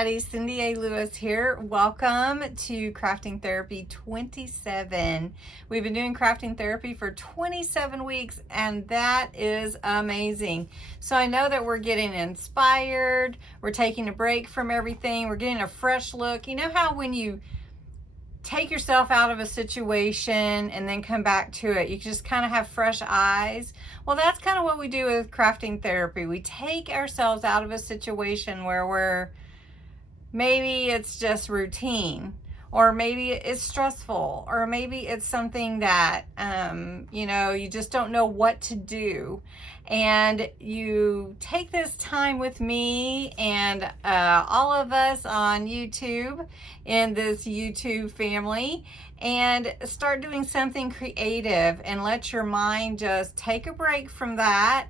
everybody. Cindy A. Lewis here. Welcome to Crafting Therapy 27. We've been doing crafting therapy for 27 weeks, and that is amazing. So I know that we're getting inspired. We're taking a break from everything. We're getting a fresh look. You know how when you take yourself out of a situation and then come back to it, you just kind of have fresh eyes? Well, that's kind of what we do with crafting therapy. We take ourselves out of a situation where maybe it's just routine, or maybe it's stressful, or maybe it's something that you just don't know what to do, and you take this time with me and all of us on YouTube in this YouTube family, and start doing something creative and let your mind just take a break from that.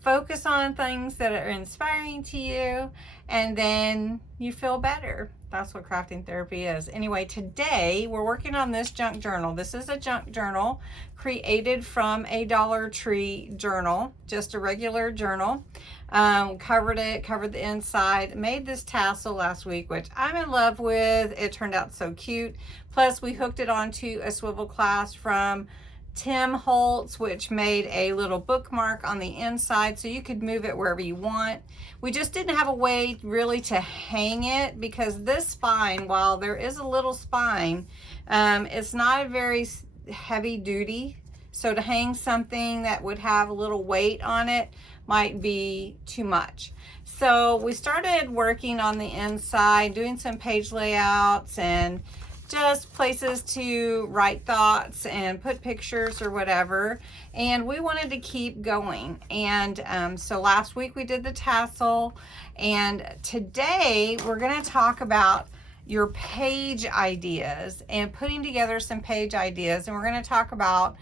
Focus on things that are inspiring to you, and then you feel better. That's what crafting therapy is. Anyway, today we're working on this junk journal. This is a junk journal created from a Dollar Tree journal, just a regular journal. Covered the inside, made this tassel last week, which I'm in love with. It turned out so cute. Plus, we hooked it onto a swivel clasp from Tim Holtz, which made a little bookmark on the inside so you could move it wherever you want. We just didn't have a way really to hang it, because this spine, while there is a little spine, it's not a very heavy duty. So to hang something that would have a little weight on it might be too much. So we started working on the inside, doing some page layouts and just places to write thoughts and put pictures or whatever, and we wanted to keep going. And so last week we did the tassel, and today we're going to talk about your page ideas and putting together some page ideas. And we're going to talk about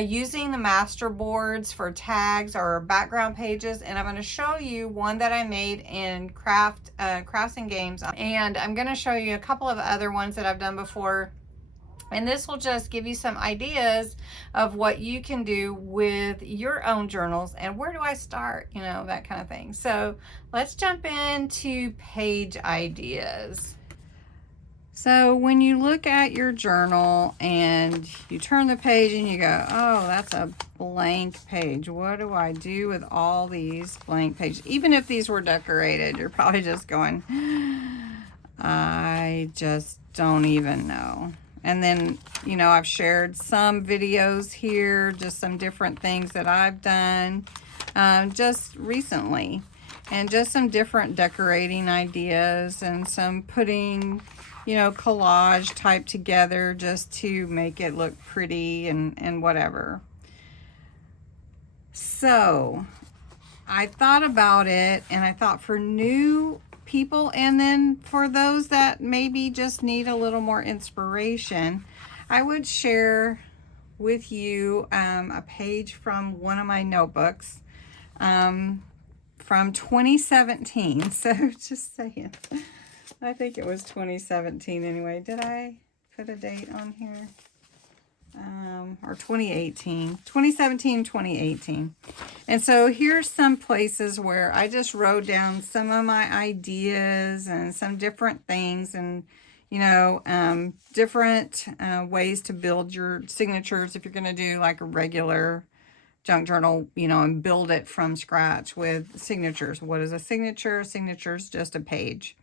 using the master boards for tags or background pages. And I'm going to show you one that I made in Crafts and Games. And I'm going to show you a couple of other ones that I've done before. And this will just give you some ideas of what you can do with your own journals and where do I start, that kind of thing. So let's jump into page ideas. So when you look at your journal and you turn the page and you go, oh, that's a blank page. What do I do with all these blank pages? Even if these were decorated, you're probably just going, I just don't even know. And then, I've shared some videos here, just some different things that I've done just recently, and just some different decorating ideas and some putting collage type together just to make it look pretty and whatever. So I thought about it, and I thought for new people, and then for those that maybe just need a little more inspiration, I would share with you a page from one of my notebooks from 2017. So just saying. I think it was 2017 anyway. Did I put a date on here? Or 2018. 2017, 2018. And so here's some places where I just wrote down some of my ideas and some different things, and, different ways to build your signatures if you're going to do like a regular junk journal, and build it from scratch with signatures. What is a signature? A signature is just a page.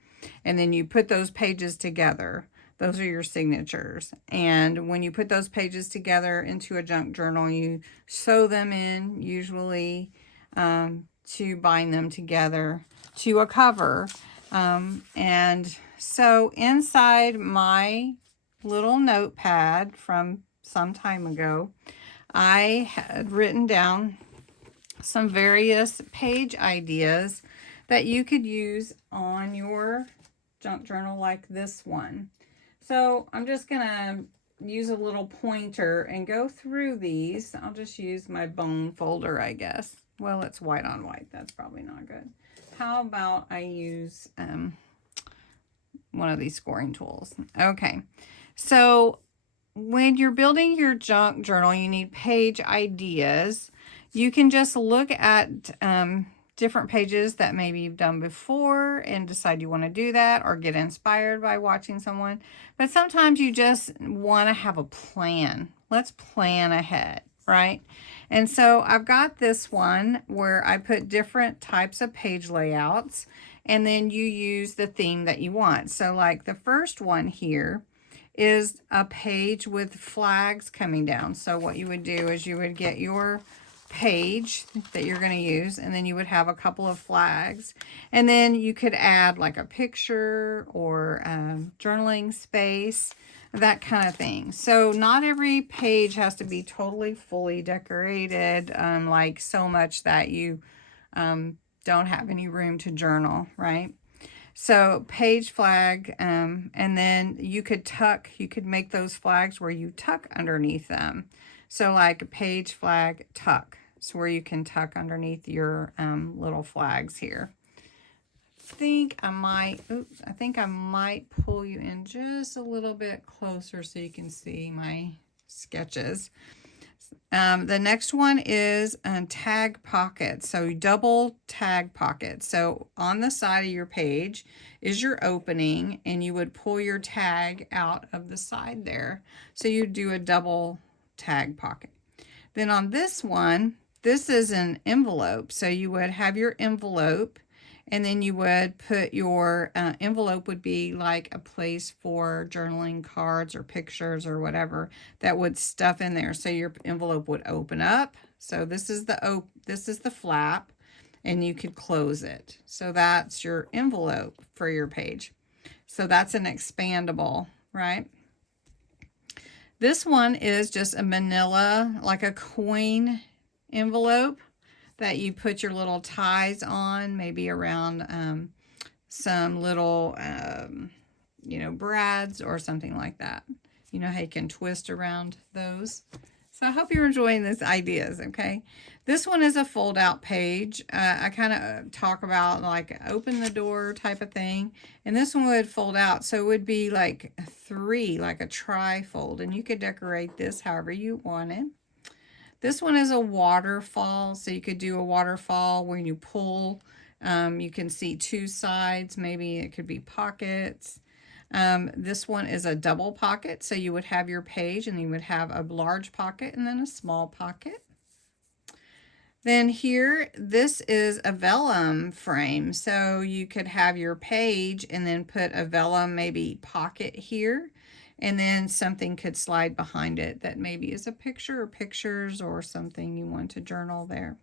And then you put those pages together. Those are your signatures. And when you put those pages together into a junk journal, you sew them in, usually to bind them together to a cover. And so inside my little notepad from some time ago, I had written down some various page ideas that you could use on your junk journal like this one. So I'm just going to use a little pointer and go through these. I'll just use my bone folder, I guess. Well, it's white on white. That's probably not good. How about I use one of these scoring tools? Okay. So when you're building your junk journal, you need page ideas. You can just look at different pages that maybe you've done before and decide you want to do that or get inspired by watching someone. But sometimes you just want to have a plan. Let's plan ahead, right? And so I've got this one where I put different types of page layouts, and then you use the theme that you want. So like the first one here is a page with flags coming down. So what you would do is you would get your page that you're going to use, and then you would have a couple of flags, and then you could add like a picture or journaling space, that kind of thing. So not every page has to be totally fully decorated, like so much that you don't have any room to journal, right? So page flag, and then you could make those flags where you tuck underneath them. So like a page flag tuck, so where you can tuck underneath your little flags here. I think I might pull you in just a little bit closer so you can see my sketches. The next one is tag pockets. So double tag pockets. So on the side of your page is your opening, and you would pull your tag out of the side there. So you do a double tag pocket. Then on this one, this is an envelope. So you would have your envelope, and then you would put your envelope would be like a place for journaling cards or pictures or whatever that would stuff in there. So your envelope would open up. So this is the flap, and you could close it. So that's your envelope for your page. So that's an expandable, right? This one is just a manila, like a coin envelope that you put your little ties on, maybe around some little, brads or something like that. You know how you can twist around those. So I hope you're enjoying these ideas, okay? This one is a fold-out page. I kind of talk about like open the door type of thing. And this one would fold out, so it would be like 3, like a tri-fold. And you could decorate this however you wanted. This one is a waterfall, so you could do a waterfall when you pull. You can see 2 sides, maybe it could be pockets. This one is a double pocket, so you would have your page, and you would have a large pocket and then a small pocket. Then here, this is a vellum frame, so you could have your page and then put a vellum maybe pocket here, and then something could slide behind it that maybe is a picture or pictures or something you want to journal there.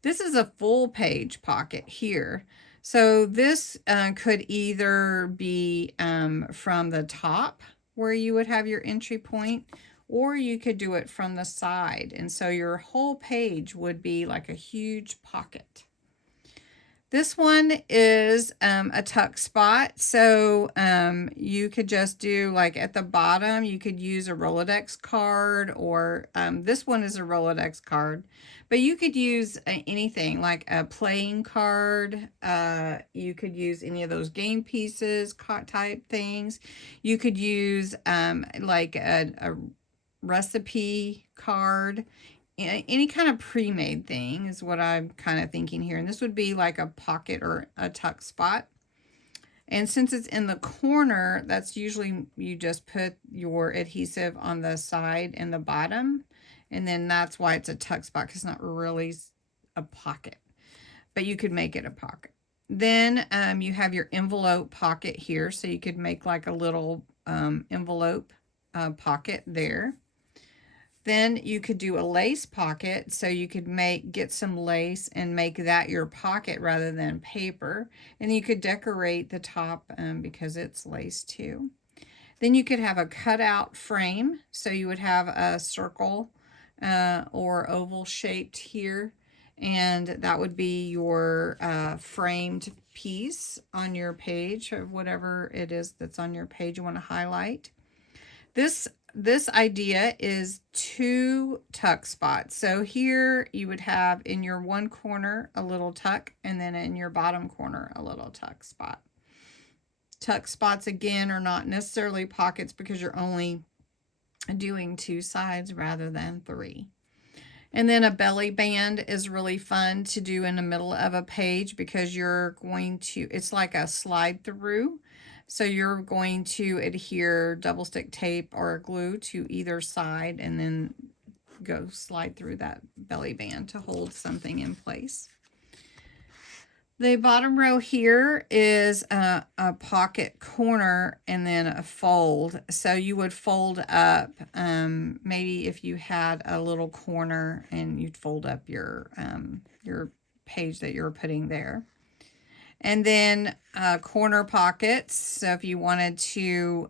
This is a full page pocket here. So this could either be from the top where you would have your entry point, or you could do it from the side. And so your whole page would be like a huge pocket. This one is a tuck spot. So you could just do like at the bottom, you could use a Rolodex card, or this one is a Rolodex card, but you could use anything like a playing card. You could use any of those game pieces type things. You could use like a recipe card. Any kind of pre-made thing is what I'm kind of thinking here. And this would be like a pocket or a tuck spot. And since it's in the corner, that's usually you just put your adhesive on the side and the bottom. And then that's why it's a tuck spot, because it's not really a pocket. But you could make it a pocket. Then you have your envelope pocket here. So you could make like a little envelope pocket there. Then you could do a lace pocket, so you could get some lace and make that your pocket rather than paper. And you could decorate the top because it's lace too. Then you could have a cutout frame, so you would have a circle or oval shaped here, and that would be your framed piece on your page, or whatever it is that's on your page you want to highlight. This idea is 2 tuck spots. So here you would have in your one corner a little tuck, and then in your bottom corner a little tuck spot. Tuck spots again are not necessarily pockets because you're only doing 2 sides rather than 3. And then a belly band is really fun to do in the middle of a page because you're going to, it's like a slide through. So you're going to adhere double stick tape or glue to either side and then go slide through that belly band to hold something in place. The bottom row here is a pocket corner and then a fold. So you would fold up, maybe if you had a little corner and you'd fold up your page that you're putting there. And then corner pockets. So if you wanted to,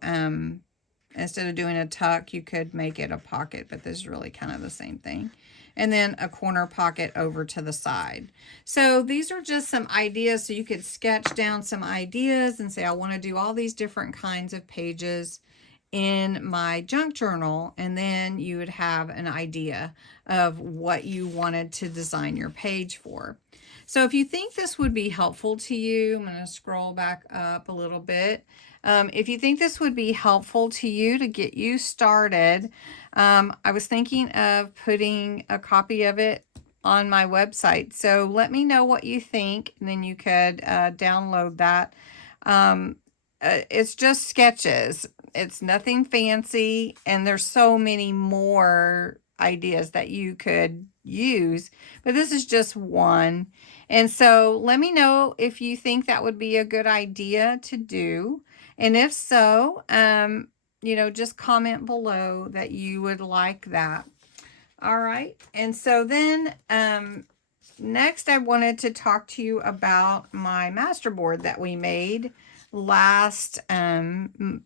instead of doing a tuck, you could make it a pocket, but this is really kind of the same thing. And then a corner pocket over to the side. So these are just some ideas. So you could sketch down some ideas and say, I want to do all these different kinds of pages in my junk journal. And then you would have an idea of what you wanted to design your page for. So if you think this would be helpful to you, I'm going to scroll back up a little bit. If you think this would be helpful to you to get you started, I was thinking of putting a copy of it on my website. So let me know what you think, and then you could download that. It's just sketches. It's nothing fancy, and there's so many more ideas that you could use, but this is just one. And so let me know if you think that would be a good idea to do. And if so, you know, just comment below that you would like that. All right. And so then next I wanted to talk to you about my masterboard that we made last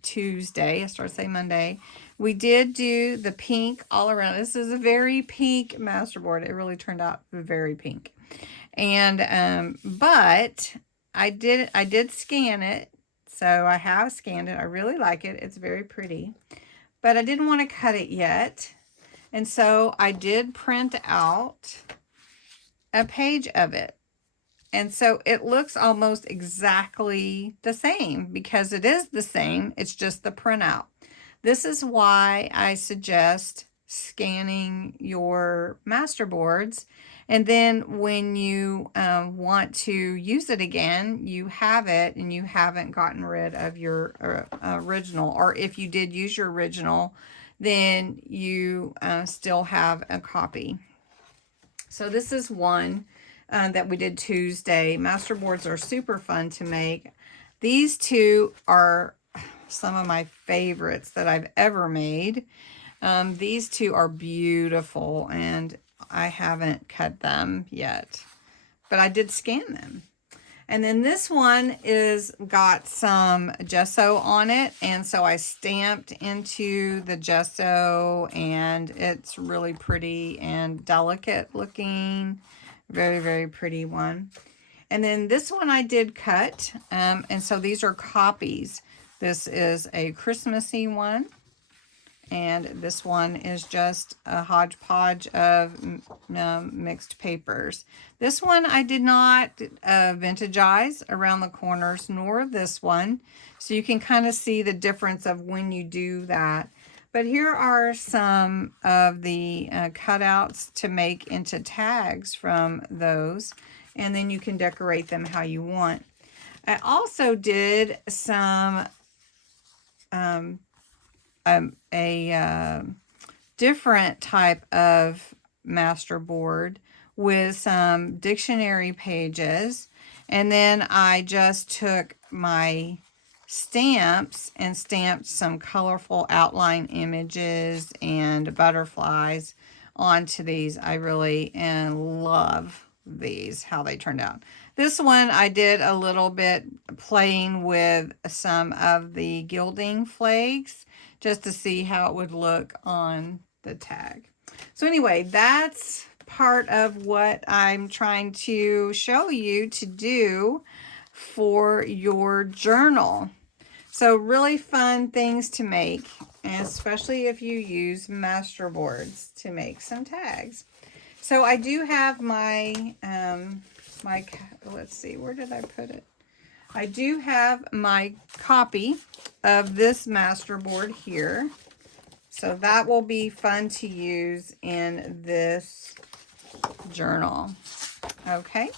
Tuesday. I started saying Monday. We did do the pink all around. This is a very pink masterboard. It really turned out very pink. And but I did scan it. So I have scanned it. I really like it. It's very pretty. But I didn't want to cut it yet. And so I did print out a page of it. And so it looks almost exactly the same because it is the same. It's just the printout. This is why I suggest scanning your masterboards. And then when you want to use it again, you have it and you haven't gotten rid of your original. Or if you did use your original, then you still have a copy. So this is one that we did Tuesday. Masterboards are super fun to make. These two are some of my favorites that I've ever made. These two are beautiful, and I haven't cut them yet, but I did scan them. And then this one is got some gesso on it, and so I stamped into the gesso, and it's really pretty and delicate looking. Very, very pretty one. And then this one I did cut, and so these are copies. This is a Christmassy one. And this one is just a hodgepodge of mixed papers. This one I did not vintagize around the corners, nor this one. So you can kind of see the difference of when you do that. But here are some of the cutouts to make into tags from those. And then you can decorate them how you want. I also did some a different type of masterboard with some dictionary pages, and then I just took my stamps and stamped some colorful outline images and butterflies onto these. I really love these, how they turned out. This one I did a little bit playing with some of the gilding flakes just to see how it would look on the tag. So anyway, that's part of what I'm trying to show you to do for your journal. So really fun things to make, and especially if you use masterboards to make some tags. So I do have my, let's see, where did I put it? I do have my copy of this masterboard here. So that will be fun to use in this journal. Okay.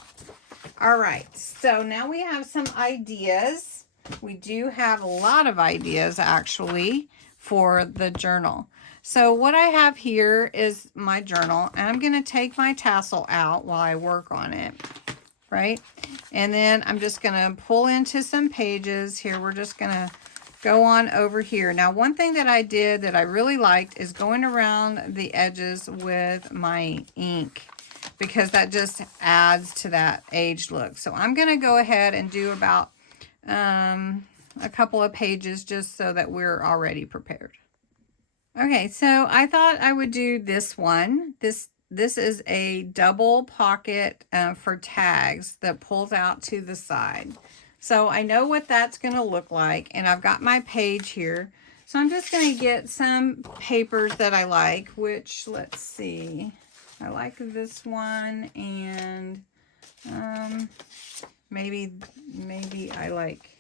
All right. So now we have some ideas. We do have a lot of ideas actually for the journal. So what I have here is my journal, and I'm going to take my tassel out while I work on it, right? And then I'm just going to pull into some pages here. We're just going to go on over here. Now, one thing that I did that I really liked is going around the edges with my ink, because that just adds to that aged look. So I'm going to go ahead and do about a couple of pages just so that we're already prepared. Okay, so I thought I would do this one. This is a double pocket for tags that pulls out to the side. So I know what that's going to look like, and I've got my page here. So I'm just going to get some papers that I like, which, let's see, I like this one, and maybe I like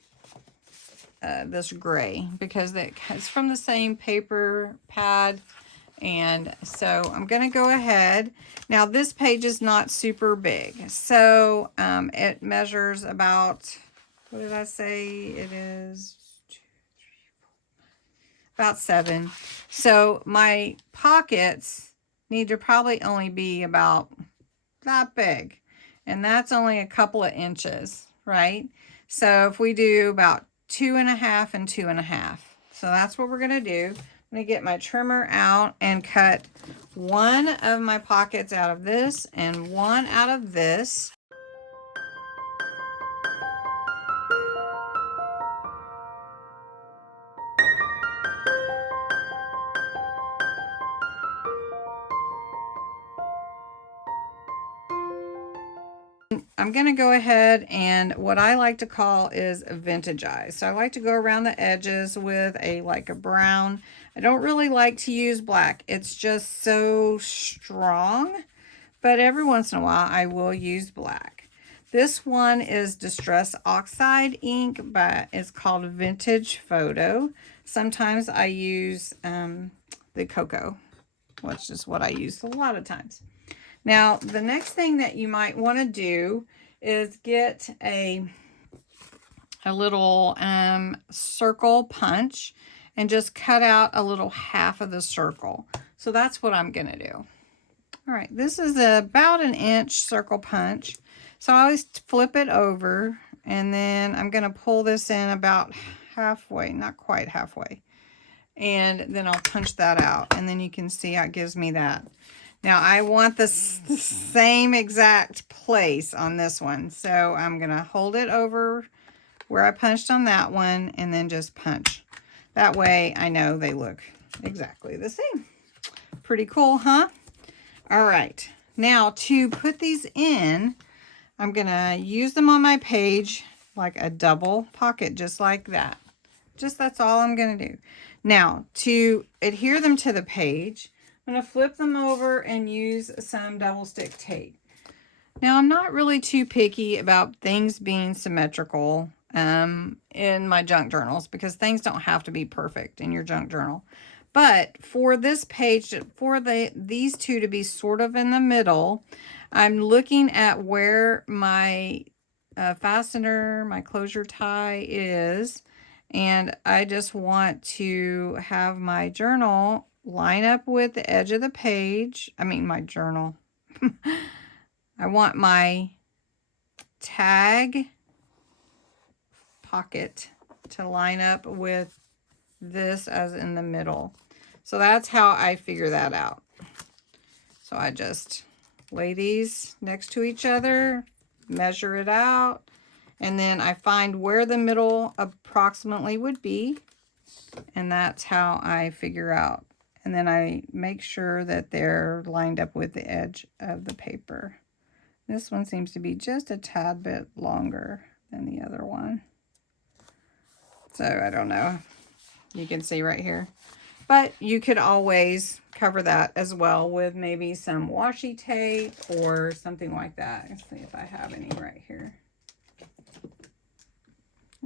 this gray, because it's from the same paper pad. And so I'm going to go ahead. Now this page is not super big, so it measures about, what did I say? It is 2, 3, 4, about 7. So my pockets need to probably only be about that big, and that's only a couple of inches, right? So if we do about 2.5 and 2.5, so that's what we're going to do. I'm going to get my trimmer out and cut one of my pockets out of this and one out of this. I'm going to go ahead and what I like to call is vintagize. So I like to go around the edges with like a brown. I don't really like to use black. It's just so strong, but every once in a while I will use black. This one is Distress Oxide ink, but it's called Vintage Photo. Sometimes I use the cocoa, which is what I use a lot of times. Now, the next thing that you might want to do is get a little circle punch and just cut out a little half of the circle. So that's what I'm going to do. All right, this is about 1 inch circle punch. So I always flip it over, and then I'm going to pull this in about halfway, not quite halfway. And then I'll punch that out, and then you can see how it gives me that. Now I want the same exact place on this one. So I'm going to hold it over where I punched on that one and then just punch. That way I know they look exactly the same. Pretty cool, huh? All right. Now to put these in, I'm going to use them on my page like a double pocket, just like that. Just that's all I'm going to do. Now to adhere them to the page, I'm going to flip them over and use some double stick tape. Now, I'm not really too picky about things being symmetrical in my junk journals, because things don't have to be perfect in your junk journal. But for this page, for these two to be sort of in the middle, I'm looking at where my fastener, my closure tie is, and I just want to have my journal line up with the edge of the page. I mean, my journal. I want my tag pocket to line up with this as in the middle. So that's how I figure that out. So I just lay these next to each other, measure it out, and then I find where the middle approximately would be, and that's how I figure out. And then I make sure that they're lined up with the edge of the paper. This one seems to be just a tad bit longer than the other one. So I don't know. You can see right here. But you could always cover that as well with maybe some washi tape or something like that. Let's see if I have any right here.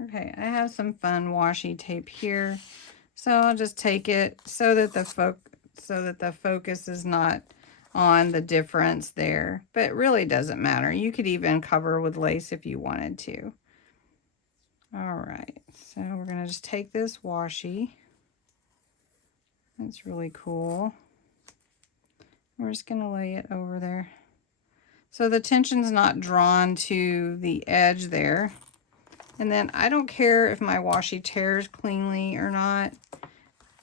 Okay, I have some fun washi tape here. So I'll just take it so that the focus is not on the difference there, but it really doesn't matter. You could even cover with lace if you wanted to. All right, so we're gonna just take this washi. That's really cool. We're just gonna lay it over there. So the tension's not drawn to the edge there. And then I don't care if my washi tears cleanly or not.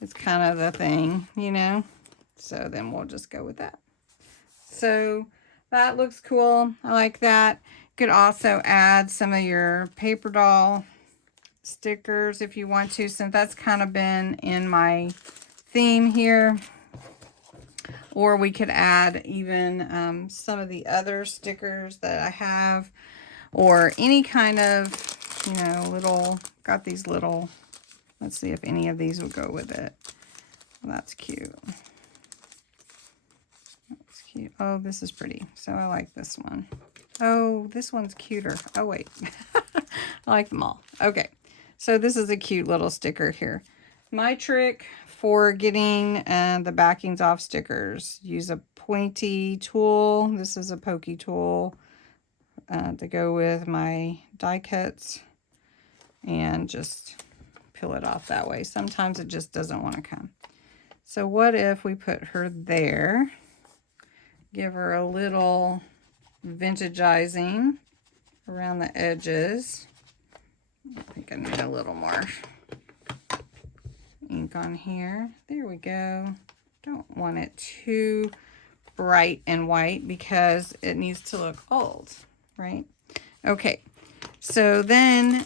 It's kind of the thing, you know? So then we'll just go with that. So that looks cool. I like that. You could also add some of your paper doll stickers if you want to, since that's kind of been in my theme here. Or we could add even some of the other stickers that I have, or any kind of, you know, little, got these little, let's see if any of these would go with it. Well, that's cute. That's cute. Oh, this is pretty. So I like this one. Oh, this one's cuter. Oh, wait. I like them all. Okay. So this is a cute little sticker here. My trick for getting the backings off stickers, use a pointy tool. This is a pokey tool to go with my die cuts, and just peel it off that way. Sometimes it just doesn't want to come. So what if we put her there, give her a little vintageizing around the edges. I think I need a little more ink on here. There we go. Don't want it too bright and white because it needs to look old, right? Okay, so then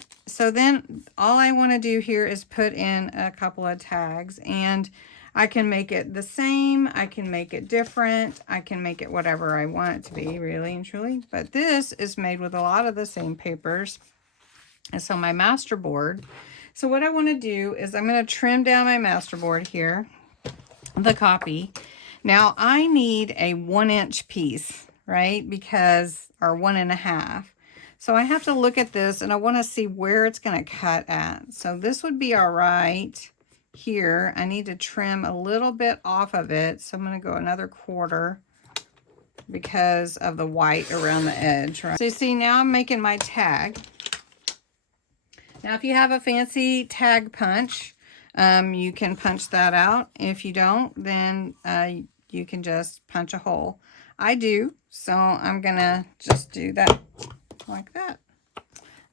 all I want to do here is put in a couple of tags, and I can make it the same, I can make it different, I can make it whatever I want it to be, really and truly. But this is made with a lot of the same papers. And so my master board, so what I want to do is I'm going to trim down my master board here, the copy. Now I need a 1-inch piece, right? Because, or 1.5. So I have to look at this and I want to see where it's going to cut at. So this would be all right here. I need to trim a little bit off of it. So I'm going to go another 1/4 because of the white around the edge, right? So you see, now I'm making my tag. Now, if you have a fancy tag punch, you can punch that out. If you don't, then you can just punch a hole. I do, so I'm gonna just do that like that.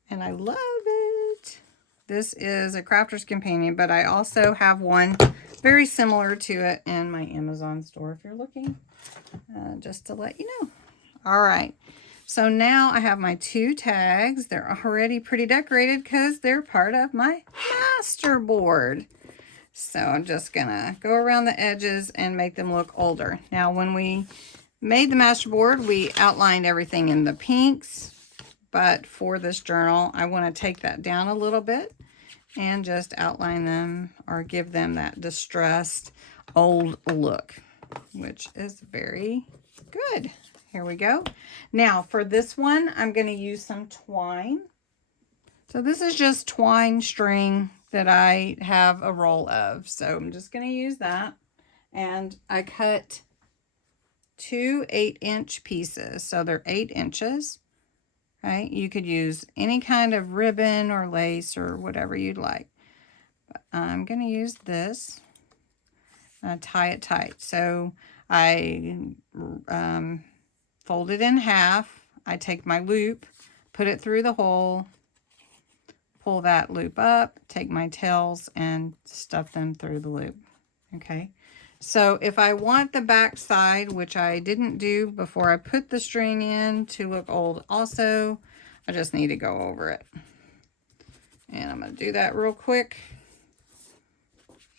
And I love it. This is a Crafter's Companion, but I also have one very similar to it in my Amazon store if you're looking, just to let you know. All right. So now I have my 2 tags. They're already pretty decorated because they're part of my master board. So I'm just gonna go around the edges and make them look older. Now, when we made the master board, we outlined everything in the pinks, but for this journal, I want to take that down a little bit and just outline them or give them that distressed old look, which is very good. Here we go. Now for this one, I'm going to use some twine. So this is just twine string that I have a roll of. So I'm just going to use that. And I cut 2 8-inch pieces. So they're 8 inches. Right? You could use any kind of ribbon or lace or whatever you'd like. But I'm going to use this. Tie it tight. So I fold it in half. I take my loop, put it through the hole, pull that loop up, take my tails and stuff them through the loop. Okay. So if I want the back side, which I didn't do before I put the string in, to look old also, I just need to go over it. And I'm going to do that real quick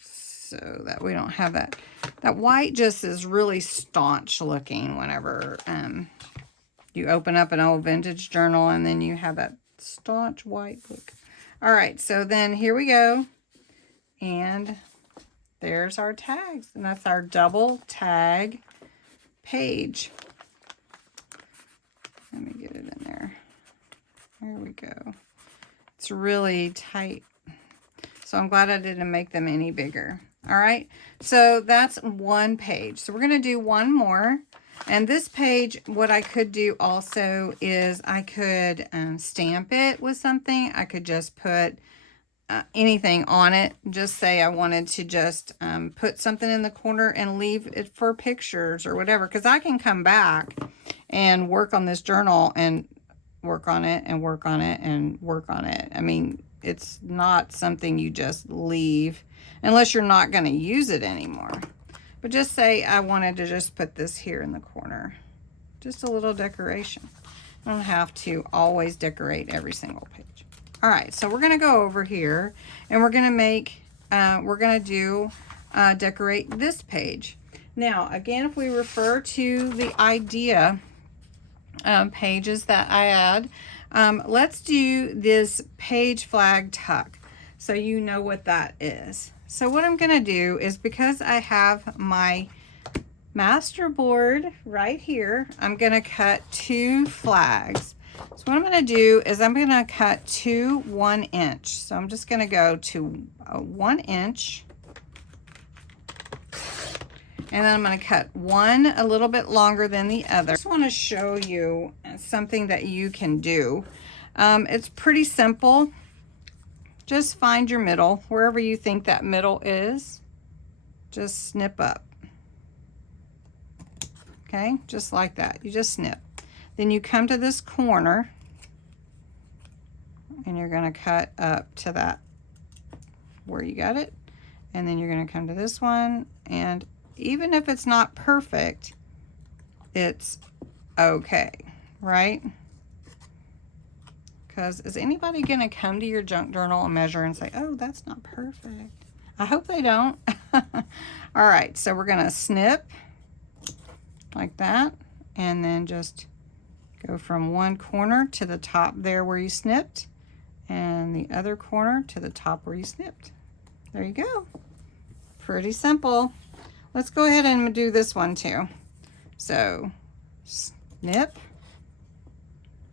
so that we don't have that. That white just is really staunch looking whenever you open up an old vintage journal and then you have that staunch white look. All right, so then here we go. And there's our tags. And that's our double tag page. Let me get it in there. There we go. It's really tight. So I'm glad I didn't make them any bigger. All right, so that's one page. So we're going to do one more. And this page, what I could do also is I could stamp it with something. I could just put anything on it. Just say I wanted to just put something in the corner and leave it for pictures or whatever. Because I can come back and work on this journal and work on it and work on it and work on it. I mean, it's not something you just leave unless you're not going to use it anymore. But just say I wanted to just put this here in the corner. Just a little decoration. I don't have to always decorate every single page. All right, so we're going to go over here and we're going to make, decorate this page. Now, again, if we refer to the idea pages that I add, let's do this page flag tuck so you know what that is. So what I'm going to do is, because I have my master board right here, I'm going to cut 2 flags. So what I'm going to do is I'm going to cut 2 1-inch. So I'm just going to go to 1 inch. And then I'm going to cut one a little bit longer than the other. I just want to show you something that you can do. It's pretty simple. Just find your middle, wherever you think that middle is. Just snip up. Okay, just like that. You just snip. Then you come to this corner and you're going to cut up to that where you got it. And then you're going to come to this one, and even if it's not perfect, it's okay, right? Because is anybody going to come to your junk journal and measure and say, oh, that's not perfect? I hope they don't. All right, so we're going to snip like that, and then just go from one corner to the top there where you snipped, and the other corner to the top where you snipped. There you go. Pretty simple. Let's go ahead and do this one too. So snip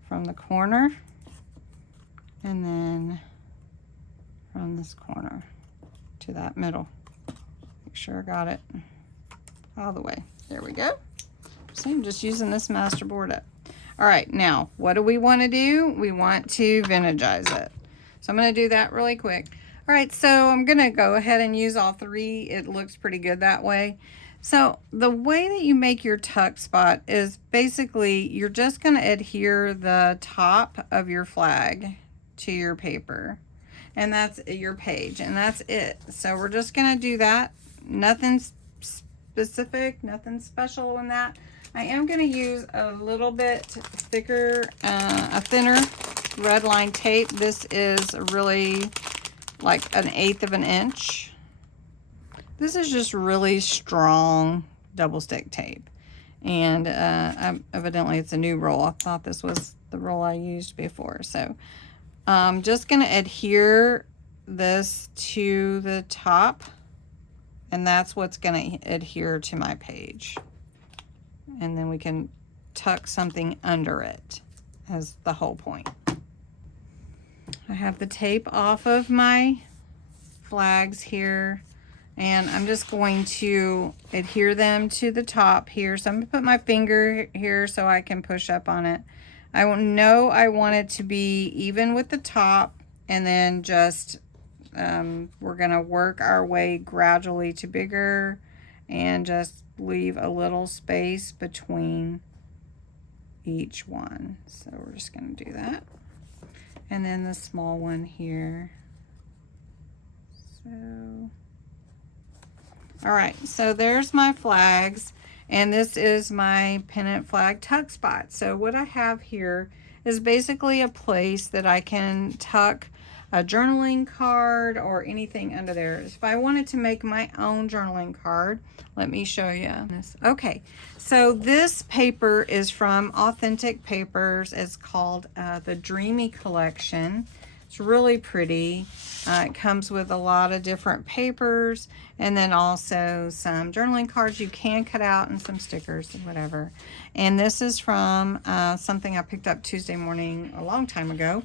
from the corner, and then from this corner to that middle. Make sure I got it all the way. There we go. See, I'm just using this master board up. All right, now what do we want to do? We want to vintagize it. So I'm going to do that really quick. All right, so I'm going to go ahead and use all 3. It looks pretty good that way. So the way that you make your tuck spot is basically you're just going to adhere the top of your flag to your paper. And that's your page, and that's it. So we're just going to do that. Nothing specific, nothing special in that. I am going to use a little bit thicker, a thinner red line tape. This is really like 1/8 of an inch. This is just really strong double stick tape, and evidently it's a new roll. I thought this was the roll I used before. So I'm just going to adhere this to the top, and that's what's going to adhere to my page, and then we can tuck something under it as the whole point. I have the tape off of my flags here, and I'm just going to adhere them to the top here. So I'm going to put my finger here so I can push up on it. I know I want it to be even with the top, and then just we're going to work our way gradually to bigger and just leave a little space between each one. So we're just going to do that. And then the small one here. So, all right, so there's my flags, and this is my pennant flag tuck spot. So what I have here is basically a place that I can tuck a journaling card or anything under there. If I wanted to make my own journaling card, let me show you this. Okay, so this paper is from Authentic Papers. It's called the Dreamy Collection. It's really pretty. It comes with a lot of different papers, and then also some journaling cards you can cut out, and some stickers and whatever. And this is from something I picked up Tuesday morning a long time ago.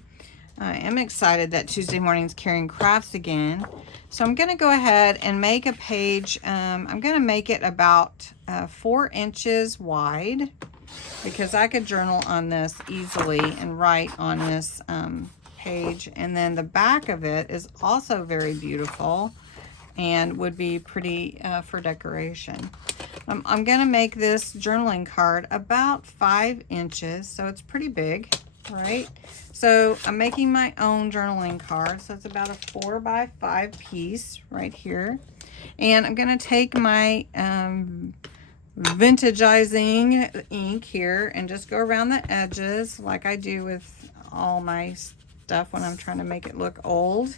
I am excited that Tuesday morning's Caring Crafts again. So I'm going to go ahead and make a page. I'm going to make it about 4 inches wide, because I could journal on this easily and write on this page. And then the back of it is also very beautiful and would be pretty for decoration. I'm going to make this journaling card about 5 inches, so it's pretty big, right? So I'm making my own journaling card, so it's about a 4 by 5 piece right here. And I'm going to take my vintageizing ink here and just go around the edges like I do with all my stuff when I'm trying to make it look old.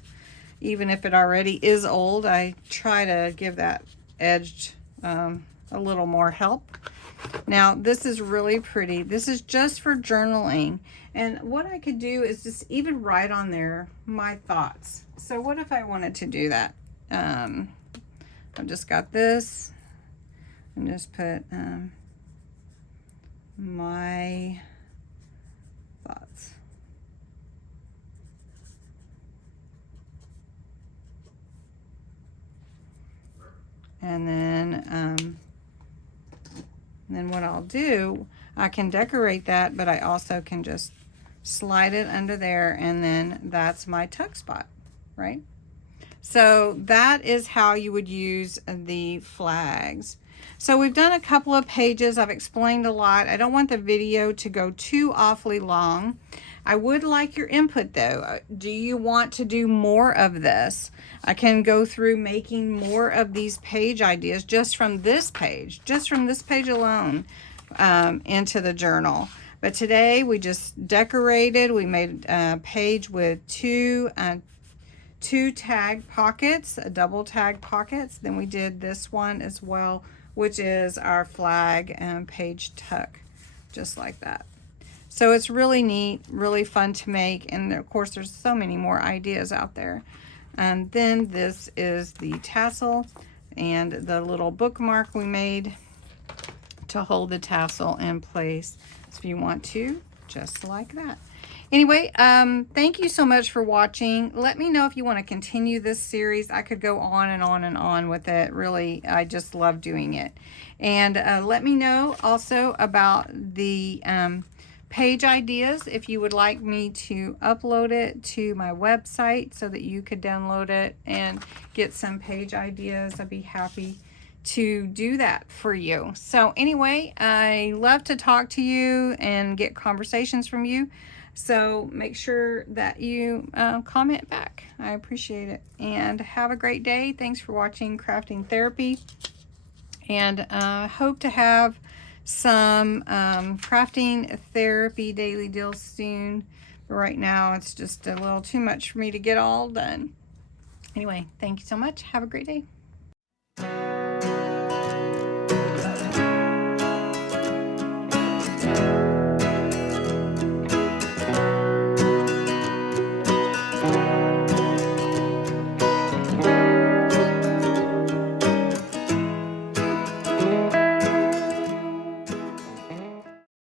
Even if it already is old, I try to give that edge a little more help. Now this is really pretty. This is just for journaling, and what I could do is just even write on there my thoughts. So what if I wanted to do that? I've just got this and just put my thoughts. And then what I'll do, I can decorate that, but I also can just slide it under there, and then that's my tuck spot, right? So that is how you would use the flags. So we've done a couple of pages. I've explained a lot. I don't want the video to go too awfully long. I would like your input though. Do you want to do more of this? I can go through making more of these page ideas just from this page alone into the journal. But today we just decorated. We made a page with two tag pockets, double tag pockets. Then we did this one as well, which is our flag and page tuck, just like that. So it's really neat, really fun to make, and of course there's so many more ideas out there. And then this is the tassel and the little bookmark we made to hold the tassel in place. So if you want to, just like that. Anyway, thank you so much for watching. Let me know if you want to continue this series. I could go on and on and on with it. Really, I just love doing it. And let me know also about the page ideas, if you would like me to upload it to my website so that you could download it and get some page ideas. I'd be happy to do that for you. So anyway, I love to talk to you and get conversations from you. So make sure that you comment back. I appreciate it. And have a great day. Thanks for watching Crafting Therapy. And hope to have some crafting therapy daily deals soon. But right now it's just a little too much for me to get all done. Anyway, thank you so much. Have a great day.